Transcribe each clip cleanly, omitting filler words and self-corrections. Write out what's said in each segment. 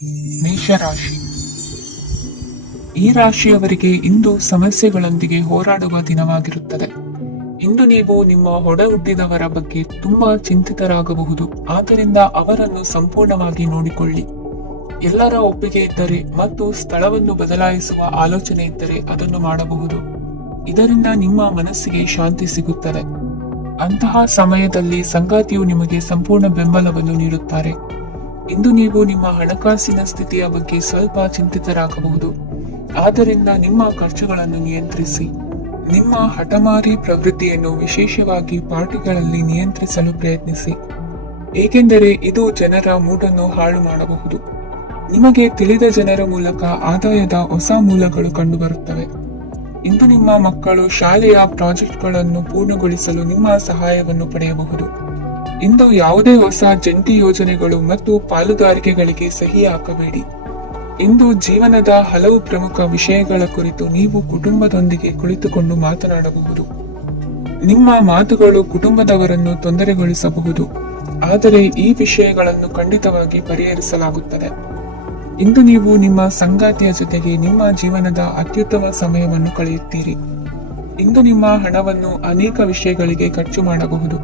ಮೇಷರಾಶಿ. ಈ ರಾಶಿಯವರಿಗೆ ಇಂದು ಸಮಸ್ಯೆಗಳೊಂದಿಗೆ ಹೋರಾಡುವ ದಿನವಾಗಿರುತ್ತದೆ. ಇಂದು ನೀವು ನಿಮ್ಮ ಒಡ ಹುಟ್ಟಿದವರ ಬಗ್ಗೆ ತುಂಬಾ ಚಿಂತಿತರಾಗಬಹುದು. ಆದ್ದರಿಂದ ಅವರನ್ನು ಸಂಪೂರ್ಣವಾಗಿ ನೋಡಿಕೊಳ್ಳಿ. ಎಲ್ಲರ ಒಪ್ಪಿಗೆ ಇದ್ದರೆ ಮತ್ತು ಸ್ಥಳವನ್ನು ಬದಲಾಯಿಸುವ ಆಲೋಚನೆ ಇದ್ದರೆ ಅದನ್ನು ಮಾಡಬಹುದು. ಇದರಿಂದ ನಿಮ್ಮ ಮನಸ್ಸಿಗೆ ಶಾಂತಿ ಸಿಗುತ್ತದೆ. ಅಂತಹ ಸಮಯದಲ್ಲಿ ಸಂಗಾತಿಯು ನಿಮಗೆ ಸಂಪೂರ್ಣ ಬೆಂಬಲವನ್ನು ನೀಡುತ್ತಾರೆ. ಇಂದು ನೀವು ನಿಮ್ಮ ಹಣಕಾಸಿನ ಸ್ಥಿತಿಯ ಬಗ್ಗೆ ಸ್ವಲ್ಪ ಚಿಂತಿತರಾಗಬಹುದು. ಆದ್ದರಿಂದ ನಿಮ್ಮ ಖರ್ಚುಗಳನ್ನು ನಿಯಂತ್ರಿಸಿ. ನಿಮ್ಮ ಹಠಮಾರಿ ಪ್ರವೃತ್ತಿಯನ್ನು ವಿಶೇಷವಾಗಿ ಪಾರ್ಟಿಗಳಲ್ಲಿ ನಿಯಂತ್ರಿಸಲು ಪ್ರಯತ್ನಿಸಿ, ಏಕೆಂದರೆ ಇದು ಜನರ ಮೂಡನ್ನು ಹಾಳು ಮಾಡಬಹುದು. ನಿಮಗೆ ತಿಳಿದ ಜನರ ಮೂಲಕ ಆದಾಯದ ಹೊಸ ಮೂಲಗಳು ಕಂಡುಬರುತ್ತವೆ. ಇಂದು ನಿಮ್ಮ ಮಕ್ಕಳು ಶಾಲೆಯ ಪ್ರಾಜೆಕ್ಟ್ಗಳನ್ನು ಪೂರ್ಣಗೊಳಿಸಲು ನಿಮ್ಮ ಸಹಾಯವನ್ನು ಪಡೆಯಬಹುದು. ಇಂದು ಯಾವುದೇ ಹೊಸ ಜಂಟಿ ಯೋಜನೆಗಳು ಮತ್ತು ಪಾಲುದಾರಿಕೆಗಳಿಗೆ ಸಹಿ ಹಾಕಬೇಡಿ. ಇಂದು ಜೀವನದ ಹಲವು ಪ್ರಮುಖ ವಿಷಯಗಳ ಕುರಿತು ನೀವು ಕುಟುಂಬದೊಂದಿಗೆ ಕುಳಿತುಕೊಂಡು ಮಾತನಾಡಬಹುದು. ನಿಮ್ಮ ಮಾತುಗಳು ಕುಟುಂಬದವರನ್ನು ತೊಂದರೆಗೊಳಿಸಬಹುದು, ಆದರೆ ಈ ವಿಷಯಗಳನ್ನು ಖಂಡಿತವಾಗಿ ಪರಿಹರಿಸಲಾಗುತ್ತದೆ. ಇಂದು ನೀವು ನಿಮ್ಮ ಸಂಗಾತಿಯ ಜೊತೆಗೆ ನಿಮ್ಮ ಜೀವನದ ಅತ್ಯುತ್ತಮ ಸಮಯವನ್ನು ಕಳೆಯುತ್ತೀರಿ. ಇಂದು ನಿಮ್ಮ ಹಣವನ್ನು ಅನೇಕ ವಿಷಯಗಳಿಗೆ ಖರ್ಚು ಮಾಡಬಹುದು.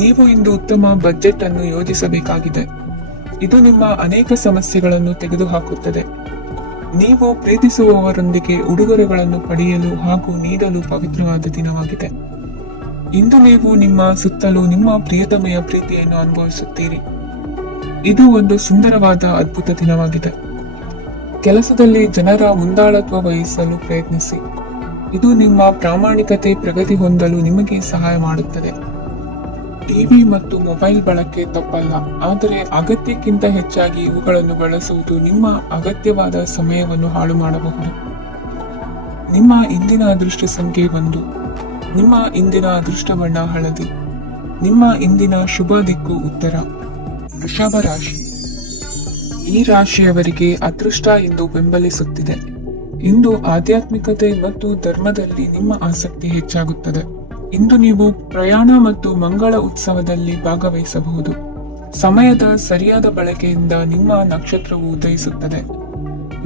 ನೀವು ಇಂದು ಉತ್ತಮ ಬಜೆಟ್ ಅನ್ನು ಯೋಜಿಸಬೇಕಾಗಿದೆ. ಇದು ನಿಮ್ಮ ಅನೇಕ ಸಮಸ್ಯೆಗಳನ್ನು ತೆಗೆದುಹಾಕುತ್ತದೆ. ನೀವು ಪ್ರೀತಿಸುವವರೊಂದಿಗೆ ಉಡುಗೊರೆಗಳನ್ನು ಪಡೆಯಲು ಹಾಗೂ ನೀಡಲು ಪವಿತ್ರವಾದ ದಿನವಾಗಿದೆ. ಇಂದು ನೀವು ನಿಮ್ಮ ಸುತ್ತಲೂ ನಿಮ್ಮ ಪ್ರಿಯತಮೆಯ ಪ್ರೀತಿಯನ್ನು ಅನುಭವಿಸುತ್ತೀರಿ. ಇದು ಒಂದು ಸುಂದರವಾದ ಅದ್ಭುತ ದಿನವಾಗಿದೆ. ಕೆಲಸದಲ್ಲಿ ಜನರ ಮುಂದಾಳತ್ವ ವಹಿಸಲು ಪ್ರಯತ್ನಿಸಿ. ಇದು ನಿಮ್ಮ ಪ್ರಾಮಾಣಿಕತೆ ಪ್ರಗತಿ ಹೊಂದಲು ನಿಮಗೆ ಸಹಾಯ ಮಾಡುತ್ತದೆ. ಟಿವಿ ಮತ್ತು ಮೊಬೈಲ್ ಬಳಕೆ ತಪ್ಪಲ್ಲ, ಆದರೆ ಅಗತ್ಯಕ್ಕಿಂತ ಹೆಚ್ಚಾಗಿ ಇವುಗಳನ್ನು ಬಳಸುವುದು ನಿಮ್ಮ ಅಗತ್ಯವಾದ ಸಮಯವನ್ನು ಹಾಳು ಮಾಡಬಹುದು. ನಿಮ್ಮ ಇಂದಿನ ಅದೃಷ್ಟ ಸಂಖ್ಯೆ 1. ನಿಮ್ಮ ಇಂದಿನ ಅದೃಷ್ಟ ಬಣ್ಣ ಹಳದಿ. ನಿಮ್ಮ ಇಂದಿನ ಶುಭ ದಿಕ್ಕು ಉತ್ತರ. ವೃಷಭ ರಾಶಿ. ಈ ರಾಶಿಯವರಿಗೆ ಅದೃಷ್ಟ ಇಂದು ಬೆಂಬಲಿಸುತ್ತಿದೆ. ಇಂದು ಆಧ್ಯಾತ್ಮಿಕತೆ ಮತ್ತು ಧರ್ಮದಲ್ಲಿ ನಿಮ್ಮ ಆಸಕ್ತಿ ಹೆಚ್ಚಾಗುತ್ತದೆ. ಇಂದು ನೀವು ಪ್ರಯಾಣ ಮತ್ತು ಮಂಗಳ ಉತ್ಸವದಲ್ಲಿ ಭಾಗವಹಿಸಬಹುದು. ಸಮಯದ ಸರಿಯಾದ ಬಳಕೆಯಿಂದ ನಿಮ್ಮ ನಕ್ಷತ್ರವು ಉದಯಿಸುತ್ತದೆ.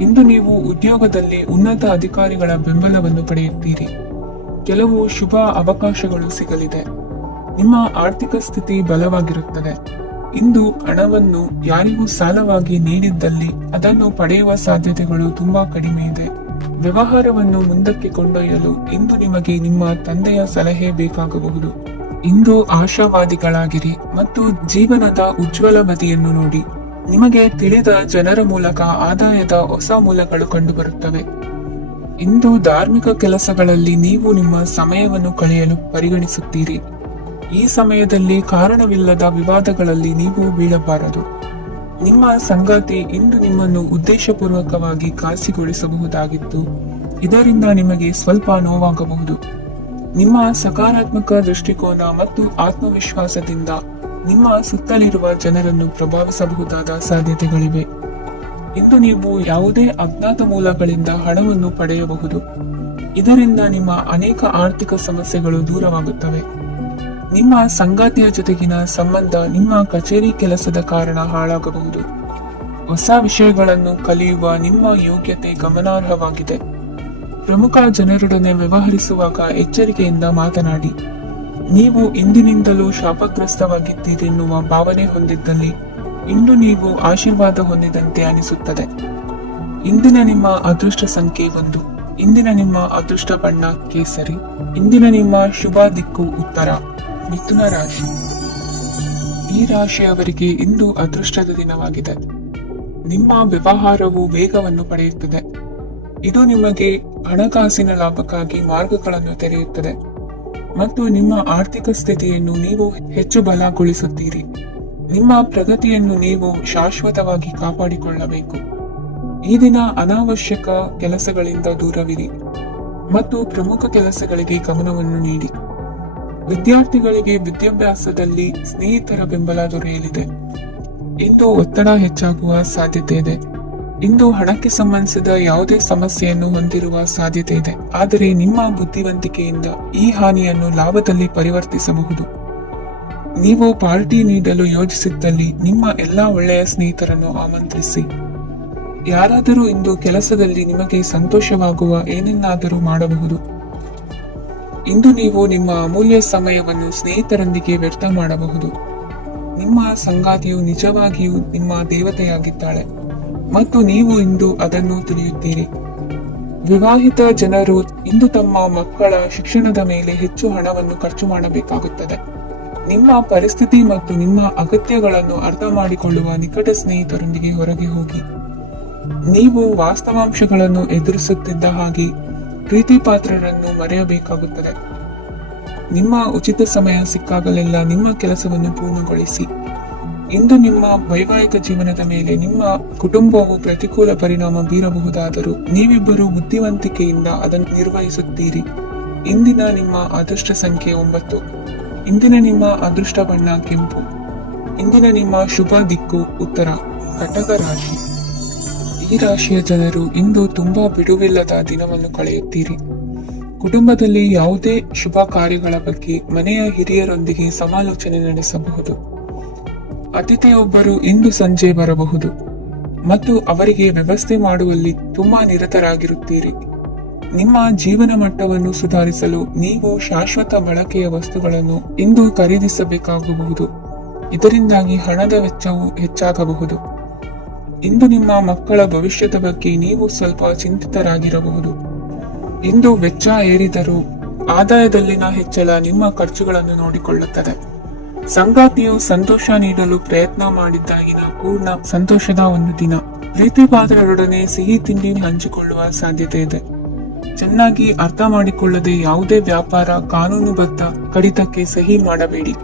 ಇಂದು ನೀವು ಉದ್ಯೋಗದಲ್ಲಿ ಉನ್ನತ ಅಧಿಕಾರಿಗಳ ಬೆಂಬಲವನ್ನು ಪಡೆಯುತ್ತೀರಿ. ಕೆಲವು ಶುಭ ಅವಕಾಶಗಳು ಸಿಗಲಿದೆ. ನಿಮ್ಮ ಆರ್ಥಿಕ ಸ್ಥಿತಿ ಬಲವಾಗಿರುತ್ತದೆ. ಇಂದು ಹಣವನ್ನು ಯಾರಿಗೂ ಸಾಲವಾಗಿ ನೀಡಿದ್ದಲ್ಲಿ ಅದನ್ನು ಪಡೆಯುವ ಸಾಧ್ಯತೆಗಳು ತುಂಬಾ ಕಡಿಮೆ ಇದೆ. ವ್ಯವಹಾರವನ್ನು ಮುಂದಕ್ಕೆ ಕೊಂಡೊಯ್ಯಲು ಇಂದು ನಿಮಗೆ ನಿಮ್ಮ ತಂದೆಯ ಸಲಹೆ ಬೇಕಾಗಬಹುದು. ಇಂದು ಆಶಾವಾದಿಗಳಾಗಿರಿ ಮತ್ತು ಜೀವನದ ಉಜ್ವಲ ಬದಿಯನ್ನು ನೋಡಿ. ನಿಮಗೆ ತಿಳಿದ ಜನರ ಮೂಲಕ ಆದಾಯದ ಹೊಸ ಮೂಲಗಳು ಕಂಡುಬರುತ್ತವೆ. ಇಂದು ಧಾರ್ಮಿಕ ಕೆಲಸಗಳಲ್ಲಿ ನೀವು ನಿಮ್ಮ ಸಮಯವನ್ನು ಕಳೆಯಲು ಪರಿಗಣಿಸುತ್ತೀರಿ. ಈ ಸಮಯದಲ್ಲಿ ಕಾರಣವಿಲ್ಲದ ವಿವಾದಗಳಲ್ಲಿ ನೀವು ಬೀಳಬಾರದು. ನಿಮ್ಮ ಸಂಗಾತಿ ಇಂದು ನಿಮ್ಮನ್ನು ಉದ್ದೇಶಪೂರ್ವಕವಾಗಿ ಕಾಸಿಗೊಳಿಸಬಹುದಾಗಿತ್ತು. ಇದರಿಂದ ನಿಮಗೆ ಸ್ವಲ್ಪ ನೋವಾಗಬಹುದು. ನಿಮ್ಮ ಸಕಾರಾತ್ಮಕ ದೃಷ್ಟಿಕೋನ ಮತ್ತು ಆತ್ಮವಿಶ್ವಾಸದಿಂದ ನಿಮ್ಮ ಸುತ್ತಲಿರುವ ಜನರನ್ನು ಪ್ರಭಾವಿಸಬಹುದಾದ ಸಾಧ್ಯತೆಗಳಿವೆ. ಇಂದು ನೀವು ಯಾವುದೇ ಅಜ್ಞಾತ ಮೂಲಗಳಿಂದ ಹಣವನ್ನು ಪಡೆಯಬಹುದು. ಇದರಿಂದ ನಿಮ್ಮ ಅನೇಕ ಆರ್ಥಿಕ ಸಮಸ್ಯೆಗಳು ದೂರವಾಗುತ್ತವೆ. ನಿಮ್ಮ ಸಂಗಾತಿಯ ಜೊತೆಗಿನ ಸಂಬಂಧ ನಿಮ್ಮ ಕಚೇರಿ ಕೆಲಸದ ಕಾರಣ ಹಾಳಾಗಬಹುದು. ಹೊಸ ವಿಷಯಗಳನ್ನು ಕಲಿಯುವ ನಿಮ್ಮ ಯೋಗ್ಯತೆ ಗಮನಾರ್ಹವಾಗಿದೆ. ಪ್ರಮುಖ ಜನರೊಡನೆ ವ್ಯವಹರಿಸುವಾಗ ಎಚ್ಚರಿಕೆಯಿಂದ ಮಾತನಾಡಿ. ನೀವು ಇಂದಿನಿಂದಲೂ ಶಾಪಗ್ರಸ್ತವಾಗಿದ್ದೀರೆನ್ನುವ ಭಾವನೆ ಹೊಂದಿದ್ದಲ್ಲಿ ಇಂದು ನೀವು ಆಶೀರ್ವಾದ ಹೊಂದಿದಂತೆ ಅನಿಸುತ್ತದೆ. ಇಂದಿನ ನಿಮ್ಮ ಅದೃಷ್ಟ ಸಂಖ್ಯೆ 1. ಇಂದಿನ ನಿಮ್ಮ ಅದೃಷ್ಟ ಬಣ್ಣ ಕೇಸರಿ. ಇಂದಿನ ನಿಮ್ಮ ಶುಭ ದಿಕ್ಕು ಉತ್ತರ. ಮಿಥುನ ರಾಶಿ. ಈ ರಾಶಿಯವರಿಗೆ ಇಂದು ಅದೃಷ್ಟದ ದಿನವಾಗಿದೆ. ನಿಮ್ಮ ವ್ಯವಹಾರವು ವೇಗವನ್ನು ಪಡೆಯುತ್ತದೆ. ಇದು ನಿಮಗೆ ಹಣಕಾಸಿನ ಲಾಭಕ್ಕಾಗಿ ಮಾರ್ಗಗಳನ್ನು ತೆರೆಯುತ್ತದೆ ಮತ್ತು ನಿಮ್ಮ ಆರ್ಥಿಕ ಸ್ಥಿತಿಯನ್ನು ನೀವು ಹೆಚ್ಚು ಬಲಗೊಳಿಸುತ್ತೀರಿ. ನಿಮ್ಮ ಪ್ರಗತಿಯನ್ನು ನೀವು ಶಾಶ್ವತವಾಗಿ ಕಾಪಾಡಿಕೊಳ್ಳಬೇಕು. ಈ ದಿನ ಅನಾವಶ್ಯಕ ಕೆಲಸಗಳಿಂದ ದೂರವಿರಿ ಮತ್ತು ಪ್ರಮುಖ ಕೆಲಸಗಳಿಗೆ ಗಮನವನ್ನು ನೀಡಿ. ವಿದ್ಯಾರ್ಥಿಗಳಿಗೆ ವಿದ್ಯಾಭ್ಯಾಸದಲ್ಲಿ ಸ್ನೇಹಿತರ ಬೆಂಬಲ ದೊರೆಯಲಿದೆ. ಇಂದು ಒತ್ತಡ ಹೆಚ್ಚಾಗುವ ಸಾಧ್ಯತೆ ಇದೆ. ಇಂದು ಹಣಕ್ಕೆ ಸಂಬಂಧಿಸಿದ ಯಾವುದೇ ಸಮಸ್ಯೆಯನ್ನು ಹೊಂದಿರುವ ಸಾಧ್ಯತೆ ಇದೆ, ಆದರೆ ನಿಮ್ಮ ಬುದ್ಧಿವಂತಿಕೆಯಿಂದ ಈ ಹಾನಿಯನ್ನು ಲಾಭದಲ್ಲಿ ಪರಿವರ್ತಿಸಬಹುದು. ನೀವು ಪಾರ್ಟಿ ನೀಡಲು ಯೋಜಿಸಿದ್ದಲ್ಲಿ ನಿಮ್ಮ ಎಲ್ಲಾ ಒಳ್ಳೆಯ ಸ್ನೇಹಿತರನ್ನು ಆಮಂತ್ರಿಸಿ. ಯಾರಾದರೂ ಇಂದು ಕೆಲಸದಲ್ಲಿ ನಿಮಗೆ ಸಂತೋಷವಾಗುವ ಏನನ್ನಾದರೂ ಮಾಡಬಹುದು. ಇಂದು ನೀವು ನಿಮ್ಮ ಅಮೂಲ್ಯ ಸಮಯವನ್ನು ಸ್ನೇಹಿತರೊಂದಿಗೆ ವ್ಯರ್ಥ ಮಾಡಬಹುದು. ನಿಮ್ಮ ಸಂಗಾತಿಯು ನಿಜವಾಗಿಯೂ ನಿಮ್ಮ ದೇವತೆಯಾಗಿದ್ದಾಳೆ ಮತ್ತು ನೀವು ಇಂದು ಅದನ್ನು ತಿಳಿಯುತ್ತೀರಿ. ವಿವಾಹಿತ ಜನರು ಇಂದು ತಮ್ಮ ಮಕ್ಕಳ ಶಿಕ್ಷಣದ ಮೇಲೆ ಹೆಚ್ಚು ಹಣವನ್ನು ಖರ್ಚು ಮಾಡಬೇಕಾಗುತ್ತದೆ. ನಿಮ್ಮ ಪರಿಸ್ಥಿತಿ ಮತ್ತು ನಿಮ್ಮ ಅಗತ್ಯಗಳನ್ನು ಅರ್ಥ ಮಾಡಿಕೊಳ್ಳುವ ನಿಕಟ ಸ್ನೇಹಿತರೊಂದಿಗೆ ಹೊರಗೆ ಹೋಗಿ. ನೀವು ವಾಸ್ತವಾಂಶಗಳನ್ನು ಎದುರಿಸುತ್ತಿದ್ದ ಹಾಗೆ ಪ್ರೀತಿ ಪಾತ್ರರನ್ನು ಮರೆಯಬೇಕಾಗುತ್ತದೆ. ನಿಮ್ಮ ಉಚಿತ ಸಮಯ ಸಿಕ್ಕಾಗಲೆಲ್ಲ ನಿಮ್ಮ ಕೆಲಸವನ್ನು ಪೂರ್ಣಗೊಳಿಸಿ. ಇಂದು ನಿಮ್ಮ ವೈವಾಹಿಕ ಜೀವನದ ಮೇಲೆ ನಿಮ್ಮ ಕುಟುಂಬವು ಪ್ರತಿಕೂಲ ಪರಿಣಾಮ ಬೀರಬಹುದಾದರೂ ನೀವಿಬ್ಬರು ಬುದ್ಧಿವಂತಿಕೆಯಿಂದ ಅದನ್ನು ನಿರ್ವಹಿಸುತ್ತೀರಿ. ಇಂದಿನ ನಿಮ್ಮ ಅದೃಷ್ಟ ಸಂಖ್ಯೆ 9. ಇಂದಿನ ನಿಮ್ಮ ಅದೃಷ್ಟ ಬಣ್ಣ ಕೆಂಪು. ಇಂದಿನ ನಿಮ್ಮ ಶುಭ ದಿಕ್ಕು ಉತ್ತರ. ಕಟಕ ರಾಶಿ. ಈ ರಾಶಿಯ ಜನರು ಇಂದು ತುಂಬಾ ಬಿಡುವಿಲ್ಲದ ದಿನವನ್ನು ಕಳೆಯುತ್ತೀರಿ. ಕುಟುಂಬದಲ್ಲಿ ಯಾವುದೇ ಶುಭ ಕಾರ್ಯಗಳ ಬಗ್ಗೆ ಮನೆಯ ಹಿರಿಯರೊಂದಿಗೆ ಸಮಾಲೋಚನೆ ನಡೆಸಬಹುದು. ಅತಿಥಿಯೊಬ್ಬರು ಇಂದು ಸಂಜೆ ಬರಬಹುದು ಮತ್ತು ಅವರಿಗೆ ವ್ಯವಸ್ಥೆ ಮಾಡುವಲ್ಲಿ ತುಂಬಾ ನಿರತರಾಗಿರುತ್ತೀರಿ. ನಿಮ್ಮ ಜೀವನ ಮಟ್ಟವನ್ನು ಸುಧಾರಿಸಲು ನೀವು ಶಾಶ್ವತ ಬಳಕೆಯ ವಸ್ತುಗಳನ್ನು ಇಂದು ಖರೀದಿಸಬೇಕಾಗಬಹುದು. ಇದರಿಂದಾಗಿ ಹಣದ ವೆಚ್ಚವು ಹೆಚ್ಚಾಗಬಹುದು. ಇಂದು ನಿಮ್ಮ ಮಕ್ಕಳ ಭವಿಷ್ಯದ ಬಗ್ಗೆ ನೀವು ಸ್ವಲ್ಪ ಚಿಂತಿತರಾಗಿರಬಹುದು. ಇಂದು ವೆಚ್ಚ ಏರಿದರೂ ಆದಾಯದಲ್ಲಿನ ಹೆಚ್ಚಳ ನಿಮ್ಮ ಖರ್ಚುಗಳನ್ನು ನೋಡಿಕೊಳ್ಳುತ್ತದೆ. ಸಂಗಾತಿಯು ಸಂತೋಷ ನೀಡಲು ಪ್ರಯತ್ನ ಮಾಡಿದ್ದಾಗಿನ ಪೂರ್ಣ ಸಂತೋಷದ ಒಂದು ದಿನ. ಪ್ರೀತಿ ಪಾತ್ರರೊಡನೆ ಸಿಹಿ ತಿಂಡಿ ಹಂಚಿಕೊಳ್ಳುವ ಸಾಧ್ಯತೆ ಇದೆ. ಚೆನ್ನಾಗಿ ಅರ್ಥ ಮಾಡಿಕೊಳ್ಳದೆ ಯಾವುದೇ ವ್ಯಾಪಾರ ಕಾನೂನುಬದ್ಧ ಕಡಿತಕ್ಕೆ ಸಹಿ ಮಾಡಬೇಡಿ.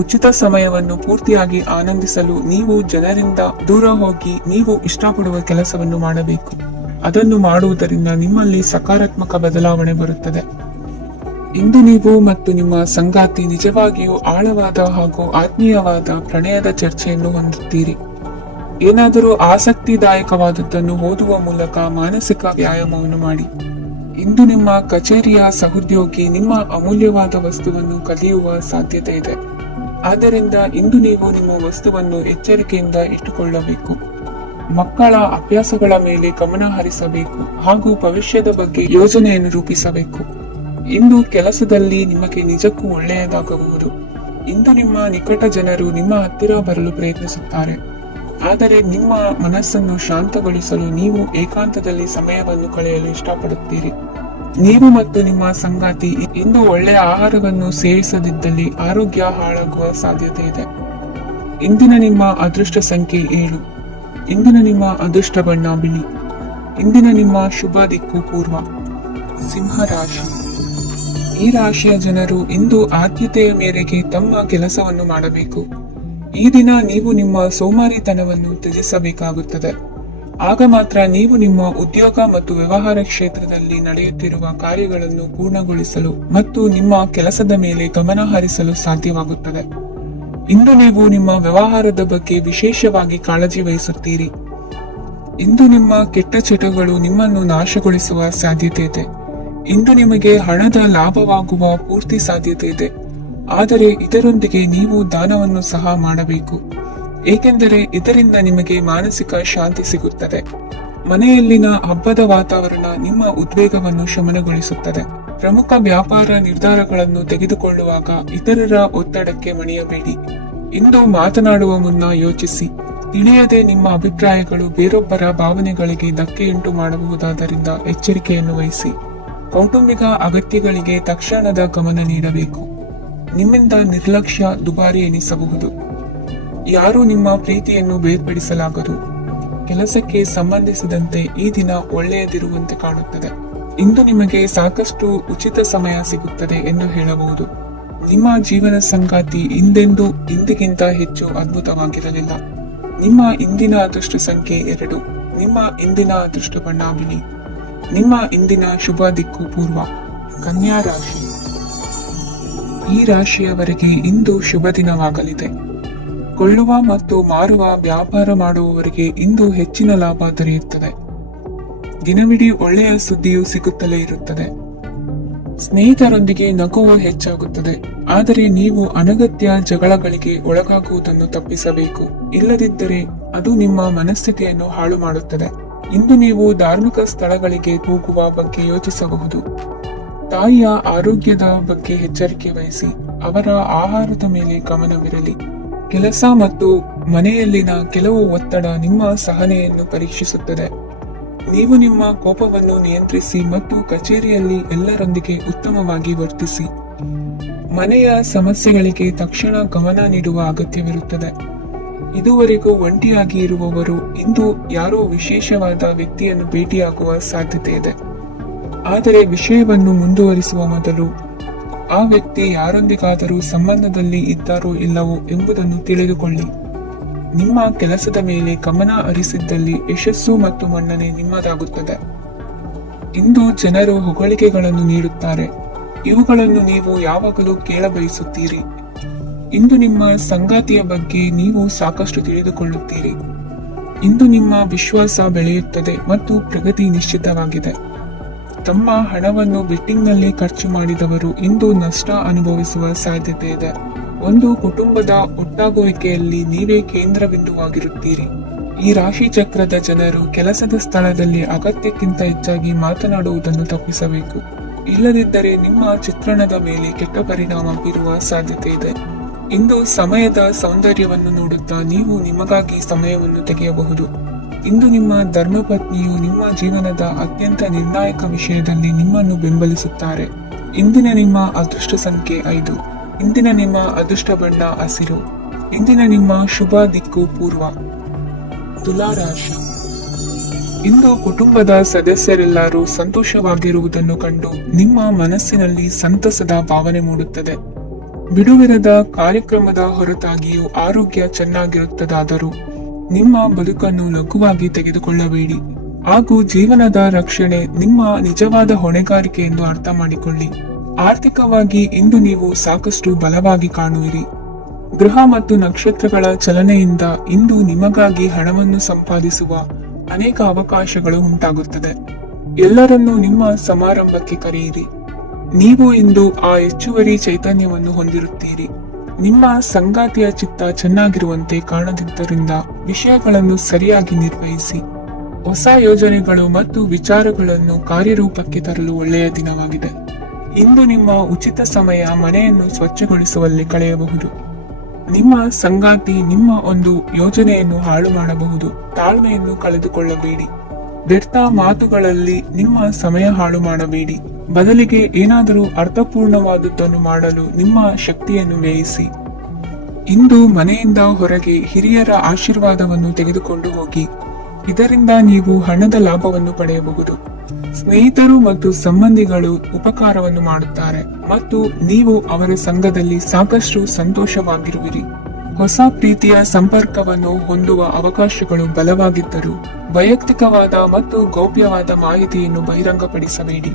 ಉಚಿತ ಸಮಯವನ್ನು ಪೂರ್ತಿಯಾಗಿ ಆನಂದಿಸಲು ನೀವು ಜನರಿಂದ ದೂರ ಹೋಗಿ ನೀವು ಇಷ್ಟಪಡುವ ಕೆಲಸವನ್ನು ಮಾಡಬೇಕು. ಅದನ್ನು ಮಾಡುವುದರಿಂದ ನಿಮ್ಮಲ್ಲಿ ಸಕಾರಾತ್ಮಕ ಬದಲಾವಣೆ ಬರುತ್ತದೆ. ಇಂದು ನೀವು ಮತ್ತು ನಿಮ್ಮ ಸಂಗಾತಿ ನಿಜವಾಗಿಯೂ ಆಳವಾದ ಹಾಗೂ ಆತ್ಮೀಯವಾದ ಪ್ರಣಯದ ಚರ್ಚೆಯನ್ನು ಹೊಂದುತ್ತೀರಿ. ಏನಾದರೂ ಆಸಕ್ತಿದಾಯಕವಾದದ್ದನ್ನು ಓದುವ ಮೂಲಕ ಮಾನಸಿಕ ವ್ಯಾಯಾಮವನ್ನು ಮಾಡಿ. ಇಂದು ನಿಮ್ಮ ಕಚೇರಿಯ ಸಹೋದ್ಯೋಗಿ ನಿಮ್ಮ ಅಮೂಲ್ಯವಾದ ವಸ್ತುವನ್ನು ಕದಿಯುವ ಸಾಧ್ಯತೆ ಇದೆ. ಆದ್ದರಿಂದ ಇಂದು ನೀವು ನಿಮ್ಮ ವಸ್ತುವನ್ನು ಎಚ್ಚರಿಕೆಯಿಂದ ಇಟ್ಟುಕೊಳ್ಳಬೇಕು. ಮಕ್ಕಳ ಅಭ್ಯಾಸಗಳ ಮೇಲೆ ಗಮನ ಹರಿಸಬೇಕು ಹಾಗೂ ಭವಿಷ್ಯದ ಬಗ್ಗೆ ಯೋಜನೆಯನ್ನು ರೂಪಿಸಬೇಕು. ಇಂದು ಕೆಲಸದಲ್ಲಿ ನಿಮಗೆ ನಿಜಕ್ಕೂ ಒಳ್ಳೆಯದಾಗಬಹುದು. ಇಂದು ನಿಮ್ಮ ನಿಕಟ ಜನರು ನಿಮ್ಮ ಹತ್ತಿರ ಬರಲು ಪ್ರಯತ್ನಿಸುತ್ತಾರೆ. ಆದರೆ ನಿಮ್ಮ ಮನಸ್ಸನ್ನು ಶಾಂತಗೊಳಿಸಲು ನೀವು ಏಕಾಂತದಲ್ಲಿ ಸಮಯವನ್ನು ಕಳೆಯಲು ಇಷ್ಟಪಡುತ್ತೀರಿ. ನೀವು ಮತ್ತು ನಿಮ್ಮ ಸಂಗಾತಿ ಇಂದು ಒಳ್ಳೆಯ ಆಹಾರವನ್ನು ಸೇವಿಸದಿದ್ದಲ್ಲಿ ಆರೋಗ್ಯ ಹಾಳಾಗುವ ಸಾಧ್ಯತೆ ಇದೆ. ಇಂದಿನ ನಿಮ್ಮ ಅದೃಷ್ಟ ಸಂಖ್ಯೆ 7. ಇಂದಿನ ನಿಮ್ಮ ಅದೃಷ್ಟ ಬಣ್ಣ ಬಿಳಿ. ಇಂದಿನ ನಿಮ್ಮ ಶುಭ ದಿಕ್ಕು ಪೂರ್ವ. ಸಿಂಹ ರಾಶಿ. ಈ ರಾಶಿಯ ಜನರು ಇಂದು ಆದ್ಯತೆಯ ಮೇರೆಗೆ ತಮ್ಮ ಕೆಲಸವನ್ನು ಮಾಡಬೇಕು. ಈ ದಿನ ನೀವು ನಿಮ್ಮ ಸೋಮಾರಿತನವನ್ನು ತ್ಯಜಿಸಬೇಕಾಗುತ್ತದೆ. ಆಗ ಮಾತ್ರ ನೀವು ನಿಮ್ಮ ಉದ್ಯೋಗ ಮತ್ತು ವ್ಯವಹಾರ ಕ್ಷೇತ್ರದಲ್ಲಿ ನಡೆಯುತ್ತಿರುವ ಕಾರ್ಯಗಳನ್ನು ಪೂರ್ಣಗೊಳಿಸಲು ಮತ್ತು ನಿಮ್ಮ ಕೆಲಸದ ಮೇಲೆ ಗಮನ ಹರಿಸಲು ಸಾಧ್ಯವಾಗುತ್ತದೆ. ಇಂದು ನೀವು ನಿಮ್ಮ ವ್ಯವಹಾರದ ಬಗ್ಗೆ ವಿಶೇಷವಾಗಿ ಕಾಳಜಿ ವಹಿಸುತ್ತೀರಿ. ಇಂದು ನಿಮ್ಮ ಕೆಟ್ಟ ಚಟಗಳು ನಿಮ್ಮನ್ನು ನಾಶಗೊಳಿಸುವ ಸಾಧ್ಯತೆ ಇದೆ. ಇಂದು ನಿಮಗೆ ಹಣದ ಲಾಭವಾಗುವ ಪೂರ್ತಿ ಸಾಧ್ಯತೆ ಇದೆ. ಆದರೆ ಇದರೊಂದಿಗೆ ನೀವು ದಾನವನ್ನು ಸಹ ಮಾಡಬೇಕು, ಏಕೆಂದರೆ ಇದರಿಂದ ನಿಮಗೆ ಮಾನಸಿಕ ಶಾಂತಿ ಸಿಗುತ್ತದೆ. ಮನೆಯಲ್ಲಿನ ಹಬ್ಬದ ವಾತಾವರಣ ನಿಮ್ಮ ಉದ್ವೇಗವನ್ನು ಶಮನಗೊಳಿಸುತ್ತದೆ. ಪ್ರಮುಖ ವ್ಯಾಪಾರ ನಿರ್ಧಾರಗಳನ್ನು ತೆಗೆದುಕೊಳ್ಳುವಾಗ ಇತರರ ಒತ್ತಡಕ್ಕೆ ಮಣಿಯಬೇಡಿ. ಇಂದು ಮಾತನಾಡುವ ಮುನ್ನ ಯೋಚಿಸಿ. ತಿಳಿಯದೆ ನಿಮ್ಮ ಅಭಿಪ್ರಾಯಗಳು ಬೇರೊಬ್ಬರ ಭಾವನೆಗಳಿಗೆ ಧಕ್ಕೆಯುಂಟು ಮಾಡಬಹುದಾದ್ದರಿಂದ ಎಚ್ಚರಿಕೆಯನ್ನು ವಹಿಸಿ. ಕೌಟುಂಬಿಕ ಅಗತ್ಯಗಳಿಗೆ ತಕ್ಷಣದ ಗಮನ ನೀಡಬೇಕು. ನಿಮ್ಮಿಂದ ನಿರ್ಲಕ್ಷ್ಯ ದುಬಾರಿ ಎನಿಸಬಹುದು. ಯಾರೂ ನಿಮ್ಮ ಪ್ರೀತಿಯನ್ನು ಬೇರ್ಪಡಿಸಲಾಗದು. ಕೆಲಸಕ್ಕೆ ಸಂಬಂಧಿಸಿದಂತೆ ಈ ದಿನ ಒಳ್ಳೆಯದಿರುವಂತೆ ಕಾಣುತ್ತದೆ. ಇಂದು ನಿಮಗೆ ಸಾಕಷ್ಟು ಉಚಿತ ಸಮಯ ಸಿಗುತ್ತದೆ ಎಂದು ಹೇಳಬಹುದು. ನಿಮ್ಮ ಜೀವನ ಸಂಗಾತಿ ಇಂದೆಂದೂ ಇಂದಿಗಿಂತ ಹೆಚ್ಚು ಅದ್ಭುತವಾಗಿರಲಿಲ್ಲ. ನಿಮ್ಮ ಇಂದಿನ ಅದೃಷ್ಟ ಸಂಖ್ಯೆ 2. ನಿಮ್ಮ ಇಂದಿನ ಅದೃಷ್ಟ ಬಣ್ಣ ಬಿಳಿ. ನಿಮ್ಮ ಇಂದಿನ ಶುಭ ದಿಕ್ಕು ಪೂರ್ವ. ಕನ್ಯಾ ರಾಶಿ. ಈ ರಾಶಿಯವರಿಗೆ ಇಂದು ಶುಭ ದಿನವಾಗಲಿದೆ. ಕೊಳ್ಳುವ ಮತ್ತು ಮಾರುವ ವ್ಯಾಪಾರ ಮಾಡುವವರಿಗೆ ಇಂದು ಹೆಚ್ಚಿನ ಲಾಭ ದೊರೆಯುತ್ತದೆ. ದಿನವಿಡೀ ಒಳ್ಳೆಯ ಸುದ್ದಿಯು ಸಿಗುತ್ತಲೇ ಇರುತ್ತದೆ. ಸ್ನೇಹಿತರೊಂದಿಗೆ ನಗುವು ಹೆಚ್ಚಾಗುತ್ತದೆ. ಆದರೆ ನೀವು ಅನಗತ್ಯ ಜಗಳಗಳಿಗೆ ಒಳಗಾಗುವುದನ್ನು ತಪ್ಪಿಸಬೇಕು. ಇಲ್ಲದಿದ್ದರೆ ಅದು ನಿಮ್ಮ ಮನಸ್ಥಿತಿಯನ್ನು ಹಾಳು ಮಾಡುತ್ತದೆ. ಇಂದು ನೀವು ಧಾರ್ಮಿಕ ಸ್ಥಳಗಳಿಗೆ ಹೋಗುವ ಬಗ್ಗೆ ಯೋಚಿಸಬಹುದು. ತಾಯಿಯ ಆರೋಗ್ಯದ ಬಗ್ಗೆ ಎಚ್ಚರಿಕೆ ವಹಿಸಿ. ಅವರ ಆಹಾರದ ಮೇಲೆ ಗಮನವಿರಲಿ. ಕೆಲಸ ಮತ್ತು ಮನೆಯಲ್ಲಿನ ಕೆಲವು ಒತ್ತಡ ನಿಮ್ಮ ಸಹನೆಯನ್ನು ಪರೀಕ್ಷಿಸುತ್ತದೆ. ನೀವು ನಿಮ್ಮ ಕೋಪವನ್ನು ನಿಯಂತ್ರಿಸಿ ಮತ್ತು ಕಚೇರಿಯಲ್ಲಿ ಎಲ್ಲರೊಂದಿಗೆ ಉತ್ತಮವಾಗಿ ವರ್ತಿಸಿ. ಮನೆಯ ಸಮಸ್ಯೆಗಳಿಗೆ ತಕ್ಷಣ ಗಮನ ನೀಡುವ ಅಗತ್ಯವಿರುತ್ತದೆ. ಇದುವರೆಗೂ ಒಂಟಿಯಾಗಿ ಇರುವವರು ಇಂದು ಯಾರೋ ವಿಶೇಷವಾದ ವ್ಯಕ್ತಿಯನ್ನು ಭೇಟಿಯಾಗುವ ಸಾಧ್ಯತೆ ಇದೆ. ಆದರೆ ವಿಷಯವನ್ನು ಮುಂದುವರಿಸುವ ಮೊದಲು ಆ ವ್ಯಕ್ತಿ ಯಾರೊಂದಿಗಾದರೂ ಸಂಬಂಧದಲ್ಲಿ ಇದ್ದಾರೋ ಇಲ್ಲವೋ ಎಂಬುದನ್ನು ತಿಳಿದುಕೊಳ್ಳಿ. ನಿಮ್ಮ ಕೆಲಸದ ಮೇಲೆ ಗಮನ ಹರಿಸಿದ್ದಲ್ಲಿ ಯಶಸ್ಸು ಮತ್ತು ಮನ್ನಣೆ ನಿಮ್ಮದಾಗುತ್ತದೆ. ಇಂದು ಜನರು ಹೊಗಳಿಕೆಗಳನ್ನು ನೀಡುತ್ತಾರೆ. ಇವುಗಳನ್ನು ನೀವು ಯಾವಾಗಲೂ ಕೇಳಬಯಸುತ್ತೀರಿ. ಇಂದು ನಿಮ್ಮ ಸಂಗಾತಿಯ ಬಗ್ಗೆ ನೀವು ಸಾಕಷ್ಟು ತಿಳಿದುಕೊಳ್ಳುತ್ತೀರಿ. ಇಂದು ನಿಮ್ಮ ವಿಶ್ವಾಸ ಬೆಳೆಯುತ್ತದೆ ಮತ್ತು ಪ್ರಗತಿ ನಿಶ್ಚಿತವಾಗಿದೆ. ತಮ್ಮ ಹಣವನ್ನು ಬೆಟ್ಟಿಂಗ್ನಲ್ಲಿ ಖರ್ಚು ಮಾಡಿದವರು ಇಂದು ನಷ್ಟ ಅನುಭವಿಸುವ ಸಾಧ್ಯತೆ ಇದೆ. ಒಂದು ಕುಟುಂಬದ ಒಟ್ಟಾಗುವಿಕೆಯಲ್ಲಿ ನೀವೇ ಕೇಂದ್ರಬಿಂದುವಾಗಿರುತ್ತೀರಿ. ಈ ರಾಶಿ ಚಕ್ರದ ಜನರು ಕೆಲಸದ ಸ್ಥಳದಲ್ಲಿ ಅಗತ್ಯಕ್ಕಿಂತ ಹೆಚ್ಚಾಗಿ ಮಾತನಾಡುವುದನ್ನು ತಪ್ಪಿಸಬೇಕು. ಇಲ್ಲದಿದ್ದರೆ ನಿಮ್ಮ ಚಿತ್ರಣದ ಮೇಲೆ ಕೆಟ್ಟ ಪರಿಣಾಮ ಬೀರುವ ಸಾಧ್ಯತೆ ಇದೆ. ಇಂದು ಸಮಯದ ಸೌಂದರ್ಯವನ್ನು ನೋಡುತ್ತಾ ನೀವು ನಿಮಗಾಗಿ ಸಮಯವನ್ನು ತೆಗೆಯಬಹುದು. ಇಂದು ನಿಮ್ಮ ಧರ್ಮಪತ್ನಿಯು ನಿಮ್ಮ ಜೀವನದ ಅತ್ಯಂತ ನಿರ್ಣಾಯಕ ವಿಷಯದಲ್ಲಿ ನಿಮ್ಮನ್ನು ಬೆಂಬಲಿಸುತ್ತಾರೆ. ಇಂದಿನ ನಿಮ್ಮ ಅದೃಷ್ಟ ಸಂಖ್ಯೆ 5. ಇಂದಿನ ನಿಮ್ಮ ಅದೃಷ್ಟ ಬಣ್ಣ ಹಸಿರು. ಇಂದಿನ ನಿಮ್ಮ ಶುಭ ದಿಕ್ಕು ಪೂರ್ವ. ತುಲಾ ರಾಶಿ. ಇಂದು ಕುಟುಂಬದ ಸದಸ್ಯರೆಲ್ಲರೂ ಸಂತೋಷವಾಗಿರುವುದನ್ನು ಕಂಡು ನಿಮ್ಮ ಮನಸ್ಸಿನಲ್ಲಿ ಸಂತಸದ ಭಾವನೆ ಮೂಡುತ್ತದೆ. ಬಿಡುವಿರದ ಕಾರ್ಯಕ್ರಮದ ಹೊರತಾಗಿಯೂ ಆರೋಗ್ಯ ಚೆನ್ನಾಗಿರುತ್ತದಾದರೂ ನಿಮ್ಮ ಬದುಕನ್ನು ಲಘುವಾಗಿ ತೆಗೆದುಕೊಳ್ಳಬೇಡಿ ಹಾಗೂ ಜೀವನದ ರಕ್ಷಣೆ ನಿಮ್ಮ ನಿಜವಾದ ಹೊಣೆಗಾರಿಕೆ ಎಂದು ಅರ್ಥ ಮಾಡಿಕೊಳ್ಳಿ. ಆರ್ಥಿಕವಾಗಿ ಇಂದು ನೀವು ಸಾಕಷ್ಟು ಬಲವಾಗಿ ಕಾಣುವಿರಿ. ಗ್ರಹ ಮತ್ತು ನಕ್ಷತ್ರಗಳ ಚಲನೆಯಿಂದ ಇಂದು ನಿಮಗಾಗಿ ಹಣವನ್ನು ಸಂಪಾದಿಸುವ ಅನೇಕ ಅವಕಾಶಗಳು ಉಂಟಾಗುತ್ತದೆ. ಎಲ್ಲರನ್ನೂ ನಿಮ್ಮ ಸಮಾರಂಭಕ್ಕೆ ಕರೆಯಿರಿ. ನೀವು ಇಂದು ಆ ಹೆಚ್ಚುವರಿ ಚೈತನ್ಯವನ್ನು ಹೊಂದಿರುತ್ತೀರಿ. ನಿಮ್ಮ ಸಂಗಾತಿಯ ಚಿತ್ತ ಚೆನ್ನಾಗಿರುವಂತೆ ಕಾಣದಿದ್ದರಿಂದ ವಿಷಯಗಳನ್ನು ಸರಿಯಾಗಿ ನಿರ್ವಹಿಸಿ. ಹೊಸ ಯೋಜನೆಗಳು ಮತ್ತು ವಿಚಾರಗಳನ್ನು ಕಾರ್ಯರೂಪಕ್ಕೆ ತರಲು ಒಳ್ಳೆಯ ದಿನವಾಗಿದೆ. ಇಂದು ನಿಮ್ಮ ಉಚಿತ ಸಮಯ ಮನೆಯನ್ನು ಸ್ವಚ್ಛಗೊಳಿಸುವಲ್ಲಿ ಕಳೆಯಬಹುದು. ನಿಮ್ಮ ಸಂಗಾತಿ ನಿಮ್ಮ ಒಂದು ಯೋಜನೆಯನ್ನು ಹಾಳು ಮಾಡಬಹುದು. ತಾಳ್ಮೆಯನ್ನು ಕಳೆದುಕೊಳ್ಳಬೇಡಿ. ವ್ಯರ್ಥ ಮಾತುಗಳಲ್ಲಿ ನಿಮ್ಮ ಸಮಯ ಹಾಳು ಮಾಡಬೇಡಿ. ಬದಲಿಗೆ ಏನಾದರೂ ಅರ್ಥಪೂರ್ಣವಾದುದನ್ನು ಮಾಡಲು ನಿಮ್ಮ ಶಕ್ತಿಯನ್ನು ವ್ಯಯಿಸಿ. ಇಂದು ಮನೆಯಿಂದ ಹೊರಗೆ ಹಿರಿಯರ ಆಶೀರ್ವಾದವನ್ನು ತೆಗೆದುಕೊಂಡು ಹೋಗಿ. ಇದರಿಂದ ನೀವು ಹಣದ ಲಾಭವನ್ನು ಪಡೆಯಬಹುದು. ಸ್ನೇಹಿತರು ಮತ್ತು ಸಂಬಂಧಿಗಳು ಉಪಕಾರವನ್ನು ಮಾಡುತ್ತಾರೆ ಮತ್ತು ನೀವು ಅವರ ಸಂಘದಲ್ಲಿ ಸಾಕಷ್ಟು ಸಂತೋಷವಾಗಿರುವಿರಿ. ಹೊಸ ಪ್ರೀತಿಯ ಸಂಪರ್ಕವನ್ನು ಹೊಂದುವ ಅವಕಾಶಗಳು ಬಲವಾಗಿದ್ದರೂ ವೈಯಕ್ತಿಕವಾದ ಮತ್ತು ಗೌಪ್ಯವಾದ ಮಾಹಿತಿಯನ್ನು ಬಹಿರಂಗಪಡಿಸಬೇಡಿ.